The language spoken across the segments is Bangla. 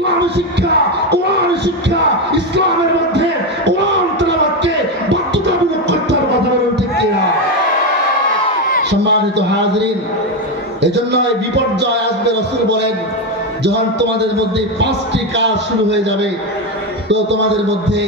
ইসলামী শিক্ষা, কোরআন শিক্ষা, ইসলামের মধ্যে কোরআন তেলাওয়াতকে বাধ্যতামূলক করতে হবে। কথা বলুন ঠিক কিনা? সম্মানিত হাজিরিন, এজন্য এই বিপর্যয় আসবে। রাসূল বলেন, যখন তোমাদের মধ্যে 5টি কাজ শুরু হয়ে যাবে, তো তোমাদের মধ্যে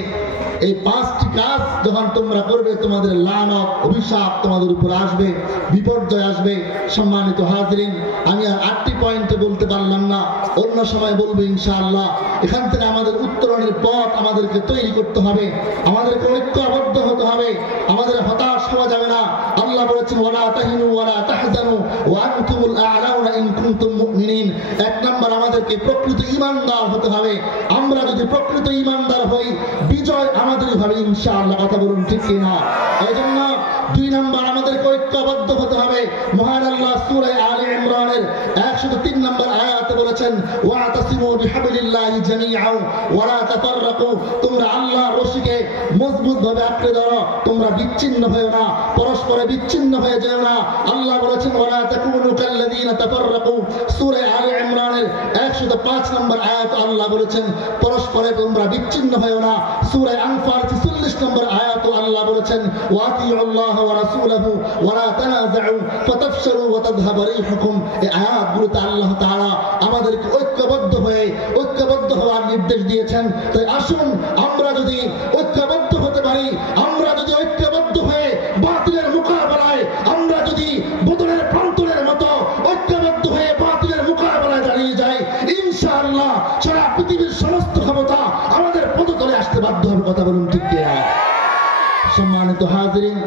এই 5টি কাজ যখন তোমরা করবে, তোমাদের লানত, অভিশাপ তোমাদের উপর আসবে, বিপর্যয় আসবে। সম্মানিত হাজিরিন, আমি আর 8টি পয়েন্টে বলতে পারলাম না, অন্য সময় বলবো ইনশাআল্লাহ। এখান থেকে আমাদের উত্তরণের পথ আমাদেরকে তৈরি করতে হবে, আমাদেরকে ঐক্যবদ্ধ হতে হবে, আমাদের হতাশ হওয়া যাবে না। আল্লাহ বলেছেন, ওয়ালা তাহিনু ওয়ালা তাহজানু ওয়া আনতুমুল আ'লাউনা ইন কুনতুম মুমিনিন। 1 নাম্বার, আমাদেরকে প্রকৃত ঈমানদার হতে হবে। আমরা যদি প্রকৃত ঈমানদার হই, বিজয় আমাদেরই হবে ইনশাআল্লাহ। কথা বলুন ঠিক কিনা? এইজন্য 2 নাম্বার, আমাদেরকে ঐক্যবদ্ধ হতে হবে। মহান আল্লাহ সূরা আলে ইমরানের 103 নম্বর আয়াতে বলেছেন, ওয়াতাসিমু বিহাবলিল্লাহি জামিআন ওয়া লা তাফাররাকু। তোমরা আল্লাহর রশিকে মজবুতভাবে আঁকড়ে ধরো, তোমরা বিচ্ছিন্ন হয়ো না, পরস্পরে বিচ্ছিন্ন হয়ে যেও না। আল্লাহ বলেছেন, ওয়া লা তাকুনু কাল্লাযীনা তাফাররাকু। সূরা আলে ইমরানের 105 নম্বর আয়াতে আল্লাহ বলেছেন, পরস্পরে তোমরা বিচ্ছিন্ন হয়ো না। সূরা আনফাল 46 নম্বর আয়াতে আল্লাহ বলেছেন, ওয়াতিউল্লাহ ওয়া রাসূলাহু ওয়া লা তানাযাউ ফাতাফশালু ওয়া তাযহাবা রিহুকুম। এই আয়াতগুলোতে আল্লাহ তাআলা আমাদেরকে ঐক্যবদ্ধ হওয়ার নির্দেশ দিয়েছেন। তাই আসুন, আমরা যদি ঐক্যবদ্ধ হতে পারি, আমরা যদি ঐক্যবদ্ধ হয়ে বাতিলের মোকাবেলায়, আমরা যদি বদরের প্রান্তরের মতো ঐক্যবদ্ধ হয়ে বাতিলের মোকাবেলায় দাঁড়িয়ে যাই, ইনশাআল্লাহ সারা পৃথিবীর সমস্ত ক্ষমতা আমাদের পদতলে আসতে বাধ্য হবে। কথা বলুন ঠিক কিনা? সম্মানিত হাজিরিন,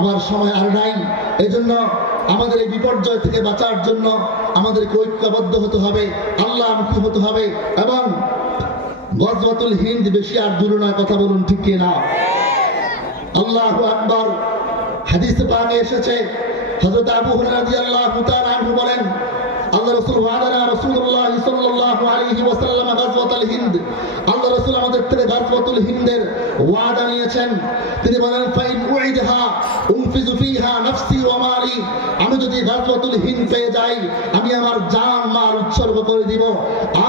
আমার সময় আর নাই। এজন্য আমাদের এই বিপর্যয় থেকে বাঁচার জন্য আমাদেরকে ঐক্যবদ্ধ হতে হবে, আল্লাহমুখী হতে হবে, এবং গজওয়াতুল হিন্দ বেশি আর দূরে নয়। কথা বলুন ঠিক কিনা? আল্লাহু আকবার। হাদিসে পাকে এসেছে, হযরত আবু হুরায়রা রাদিয়াল্লাহু তাআলা আনহু বলেন, আল্লাহ রাসূল ওয়াদানা রাসূলুল্লাহ সাল্লাল্লাহু আলাইহি ওয়াসাল্লাম গাজওয়াতুল হিন্দ। আল্লাহ রাসূল আমাদের থেকে গাজওয়াতুল হিন্দের ওয়াদা নিয়েছেন। তিনি বলেন, ফাইন উইদহা উনফিযু ফিহা নাফসি ওয়া মালি। আমি যদি গাজওয়াতুল হিন্দ পেয়ে যাই, আমি আমার জান মাল উৎসর্গ করে দিব।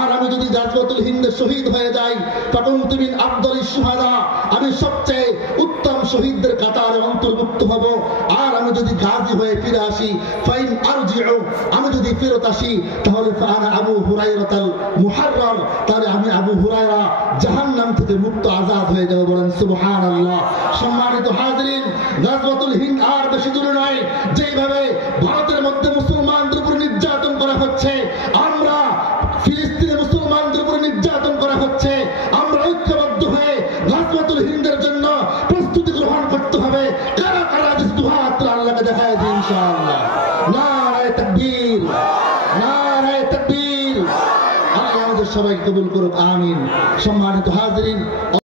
আর আমি যদি গাজওয়াতুল হিন্দে শহীদ হয়ে যাই, ফাকুনতু মিন আফদালিশ শুহাদা, আমি সবচেয়ে উত্তম শহীদদের কাতারে অন্তর্ভুক্ত হব। আর আমি যদি গাজী হয়ে ফিরে আসি, ফাইন আরজিউ, আমি যদি ফেরত আসি, তাহলে ফাআনা আবু হুরায়রাতাল মুহাররার, তাহলে আমি আবু হুরায়রা জাহান্নাম থেকে মুক্ত, আজাদ হয়ে যাব। বলেন সুবহানাল্লাহ। সম্মানিত হাজিরিন, গাজওয়াতুল হিন্দ আর বেশি দূরে নয়। যেভাবে ভারতের মধ্যে মুসলমানদের উপর নির্যাতন করা হচ্ছে, আমরা ফিলিস্তিনে মুসলমানদের উপর নির্যাতন করা হচ্ছে, আমরা ঐক্যবদ্ধ হয়ে গাজওয়াতুল হিন্দের জন্য প্রস্তুতি গ্রহণ করতে হবে। কারা কারা দুহাত আল্লাহকে দেখায় দিন ইনশাআল্লাহ। নারায়ে তাকবীর, নারায়ে তাকবীর। আল্লাহ আমাদের সবাইকে কবুল করুক, আমিন। সম্মানিত হাজিরিন,